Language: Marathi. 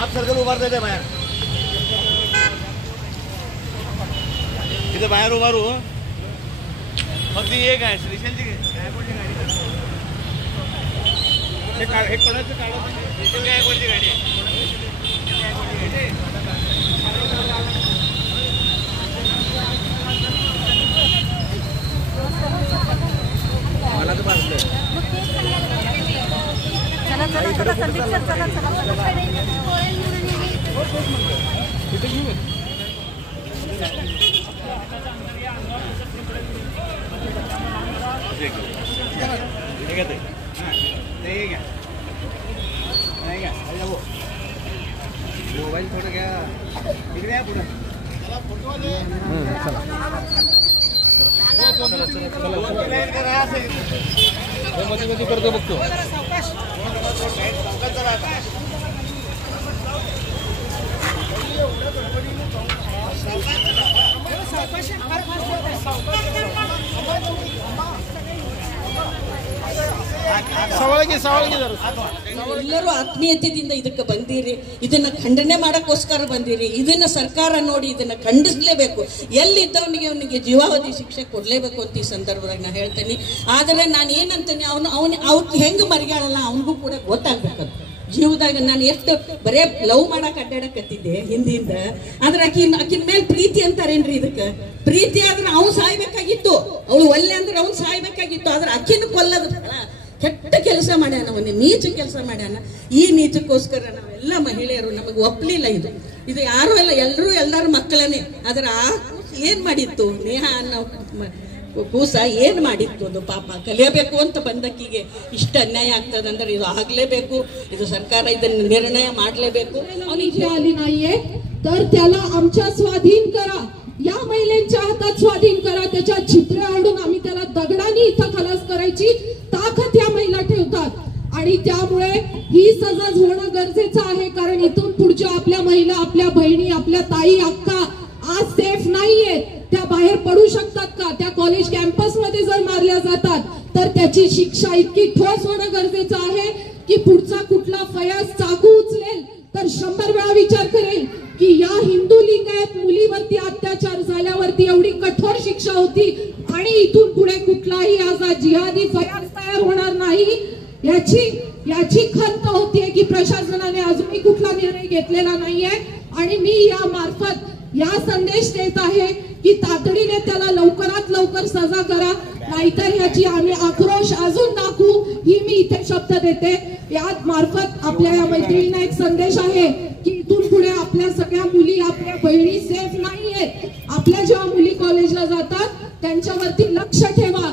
आप सर्कल उभार देते बाहेर, तिथे बाहेर उभारू. फक्त एक आहे श्रीशैलची गायकवाडची गाडी, हे कोणाचं काढलं? श्रीशैल गायकवाडची गाडी आहे. मला तर पाहिजे. चला चला चला संदीप सर, चला चला तिथे घेऊ. मोबाईल थोडं घ्या, इकडे या पुढे. करतो बघतो. ಎಲ್ಲರೂ ಆತ್ಮೀಯತೆಯಿಂದ ಇದಕ್ಕೆ ಬಂದಿರಿ, ಇದನ್ನ ಖಂಡನೆ ಮಾಡಕ್ಕೋಸ್ಕರ ಬಂದಿರಿ. ಇದನ್ನ ಸರ್ಕಾರ ನೋಡಿ ಇದನ್ನ ಖಂಡಿಸಲೇಬೇಕು. ಎಲ್ಲಿದ್ದವನಿಗೆ ಅವನಿಗೆ ಜೀವಾವಧಿ ಶಿಕ್ಷೆ ಕೊಡ್ಲೇಬೇಕು ಅಂತ ಈ ಸಂದರ್ಭದಾಗ ನಾನು ಹೇಳ್ತೇನೆ. ಆದರೆ ನಾನು ಏನಂತೇನೆ, ಅವ್ರಿಗೆ ಹೆಂಗ್ ಮರಿಗಾಳಲ್ಲ ಅವನಿಗೂ ಕೂಡ ಗೊತ್ತಾಗ್ಬೇಕದು. ಜೀವದಾಗ ನಾನು ಎಷ್ಟು ಬರೇ ಲವ್ ಮಾಡಕ್ ಅಡ್ಡಾಡಕತ್ತಿದ್ದೆ ಹಿಂದಿಂದ, ಆದ್ರೆ ಆಕಿನ ಮೇಲೆ ಪ್ರೀತಿ ಅಂತಾರೇನ್ರಿ? ಇದಕ್ಕೆ ಪ್ರೀತಿ ಆದ್ರೆ ಅವ್ನು ಸಾಯ್ಬೇಕಾಗಿತ್ತು, ಅವಳು ಒಲ್ಲೆ ಅಂದ್ರೆ ಅವ್ನು ಸಾಯ್ಬೇಕಾಗಿತ್ತು. ಆದ್ರೆ ಆಕಿನ ಕೊಲ್ಲದ ಕೆಟ್ಟ ಕೆಲಸ ಮಾಡ್ಯಾನ, ಅವನು ನೀಚ ಕೆಲಸ ಮಾಡ್ಯಾನ. ಈ ನೀಚಕ್ಕೋಸ್ಕರ ನಾವೆಲ್ಲ ಮಹಿಳೆಯರು ನಮಗೆ ಒಪ್ಪಲಿಲ್ಲ. ಇದು ಯಾರು ಅಲ್ಲ, ಎಲ್ಲರ ಮಕ್ಕಳನ್ನೇ. ಆದ್ರೆ ಆ ಏನ್ ಮಾಡಿತ್ತು ನೇಹಾ ಅನ್ನೋ ಕೂಸ ಏನ್ ಮಾಡಿತ್ತು? ಅದು ಪಾಪ ಕಲಿಯಬೇಕು ಅಂತ ಬಂದಕ್ಕಿಗೆ ಇಷ್ಟ ಅನ್ಯಾಯ ಆಗ್ತದಂದ್ರೆ ಇದು ಆಗ್ಲೇಬೇಕು. ಇದು ಸರ್ಕಾರ ಇದನ್ನ ನಿರ್ಣಯ ಮಾಡಲೇಬೇಕು. आली नाहीये तर त्याला आमच्या स्वाधीन करा, या महिलेच्या हातात स्वाधीन करा. त्याच्या छिद्र आडून आम्ही त्याला दगडाने इथं खलास करायची ताकद या महिला ठेवतात. आणि त्यामुळे ही सजा होणं गरजेचं आहे. कारण इथून पुढच्या आपल्या महिला, आपल्या बहिणी, आपल्या ताई, अक्का आज सेफ नाहीये. त्या बाहेर पडू शकतात का? त्या कॉलेज कॅम्पस मध्ये जर मारल्या जातात तर त्याची शिक्षा इतकी ठोस होणं गरजेचं आहे की पुढचा कुठला फयाज चाकू उचलेल तर 100 वेळा विचार करेल की या हिंदू लिंगायत मुलीवरती अत्याचार झाल्यावरती एवढी कठोर शिक्षा होती आणि इथून पुढे कुठलाही असा जिहादी फयाज तयार होणार नाही. याची खंत होतीये की प्रशासनाने अजूनही कुठला निर्णय घेतलेला नाहीये. आणि मी या मार्फत या संदेश देत आहे की तातडीने त्याला लवकरात लवकर सजा करा, नाहीतर याची आम्ही आक्रोश अजून दाखवू, ही मी इथे शब्द देते. या मार्फत आपल्या या मैत्रिणींना एक संदेश आहे की इथून पुढे आपल्या सगळ्या मुली, आपल्या बहिणी सेफ नाहीये. आपल्या जेव्हा मुली कॉलेजला जातात त्यांच्यावरती लक्ष ठेवा.